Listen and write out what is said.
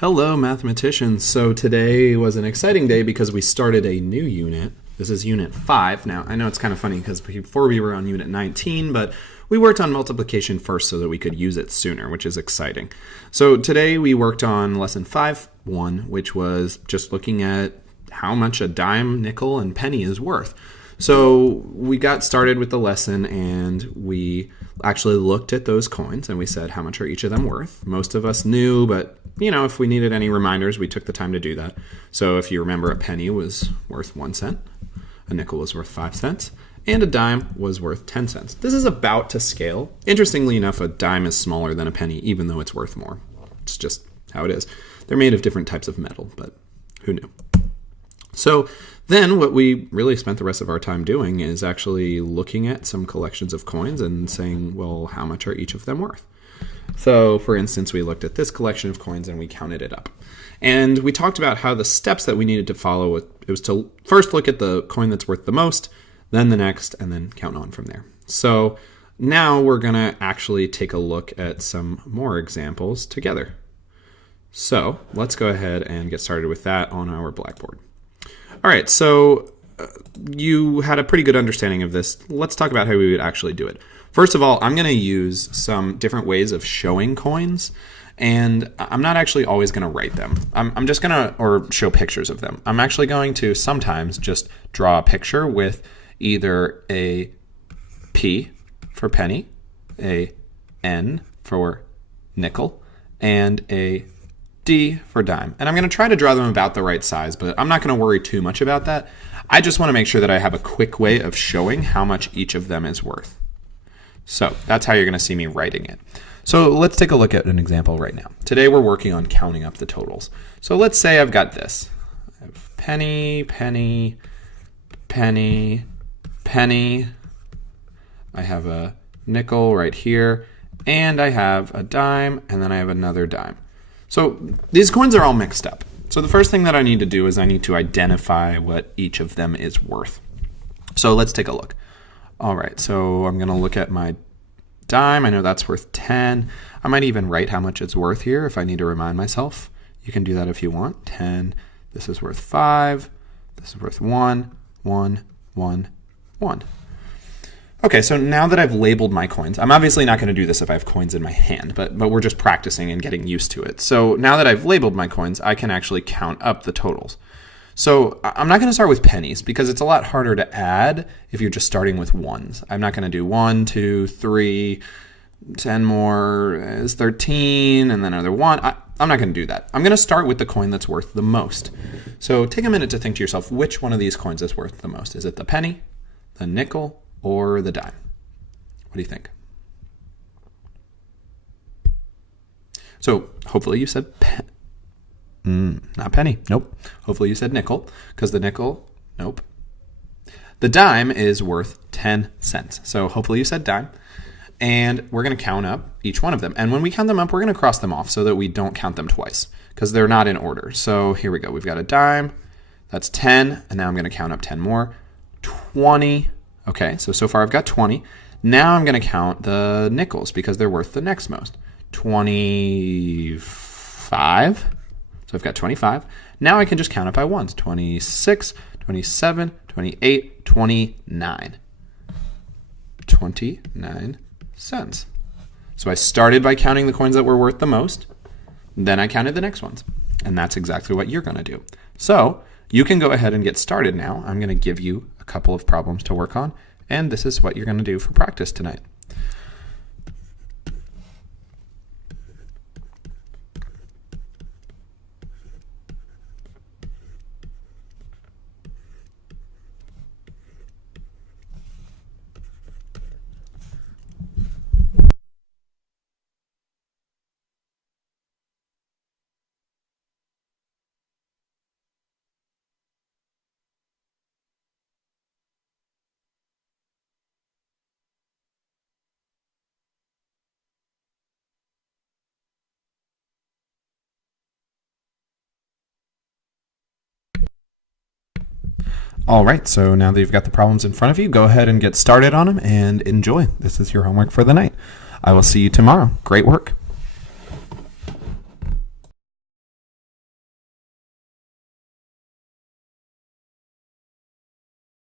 Hello, mathematicians. So today was an exciting day because we started a new unit. This is Unit 5. Now, I know it's kind of funny because before we were on Unit 19, but we worked on multiplication first so that we could use it sooner, which is exciting. So today we worked on Lesson 5.1, which was just looking at how much a dime, nickel, and penny is worth. So we got started with the lesson and we actually looked at those coins and we said, how much are each of them worth? Most of us knew, but if we needed any reminders, we took the time to do that. So if you remember, a penny was worth 1 cent, a nickel was worth 5 cents, and a dime was worth 10 cents. This is about to scale. Interestingly enough, a dime is smaller than a penny, even though it's worth more. It's just how it is. They're made of different types of metal, but who knew? So then what we really spent the rest of our time doing is actually looking at some collections of coins and saying, well, how much are each of them worth? So for instance, we looked at this collection of coins and we counted it up. And we talked about how the steps that we needed to follow, it was to first look at the coin that's worth the most, then the next, and then count on from there. So now we're going to actually take a look at some more examples together. So let's go ahead and get started with that on our blackboard. All right, so you had a pretty good understanding of this. Let's talk about how we would actually do it. First of all, I'm going to use some different ways of showing coins, and I'm not actually always going to write them. I'm just going to, or show pictures of them. I'm actually going to sometimes just draw a picture with either a P for penny, a N for nickel, and a D for dime. And I'm going to try to draw them about the right size, but I'm not going to worry too much about that. I just want to make sure that I have a quick way of showing how much each of them is worth. So that's how you're going to see me writing it. So let's take a look at an example right now. Today we're working on counting up the totals. So let's say I've got this. I have penny, penny, penny, penny. I have a nickel right here, and I have a dime, and then I have another dime. So these coins are all mixed up. So the first thing that I need to do is I need to identify what each of them is worth. So let's take a look. All right, so I'm going to look at my dime. I know that's worth 10. I might even write how much it's worth here if I need to remind myself. You can do that if you want. 10. This is worth 5. This is worth 1, 1, 1, 1. Okay, so now that I've labeled my coins, I'm obviously not going to do this if I have coins in my hand, but we're just practicing and getting used to it. So now that I've labeled my coins, I can actually count up the totals. So I'm not going to start with pennies because it's a lot harder to add if you're just starting with ones. I'm not going to do 1, 2, 3, 10 more is 13, and then another 1. I'm not going to do that. I'm going to start with the coin that's worth the most. So take a minute to think to yourself, which one of these coins is worth the most? Is it the penny, the nickel, or the dime? What do you think? So hopefully you said not penny. Nope. Hopefully you said nickel, because the nickel, nope. The dime is worth 10 cents. So hopefully you said dime. And we're going to count up each one of them. And when we count them up, we're going to cross them off so that we don't count them twice, because they're not in order. So here we go. We've got a dime. That's 10. And now I'm going to count up 10 more. 20. Okay, so far I've got 20. Now I'm going to count the nickels because they're worth the next most. 25. So I've got 25. Now I can just count up by ones. 26, 27, 28, 29. 29 cents. So I started by counting the coins that were worth the most. Then I counted the next ones. And that's exactly what you're going to do. So you can go ahead and get started now. I'm going to give you a couple of problems to work on, and this is what you're going to do for practice tonight. All right, so now that you've got the problems in front of you, go ahead and get started on them and enjoy. This is your homework for the night. I will see you tomorrow. Great work.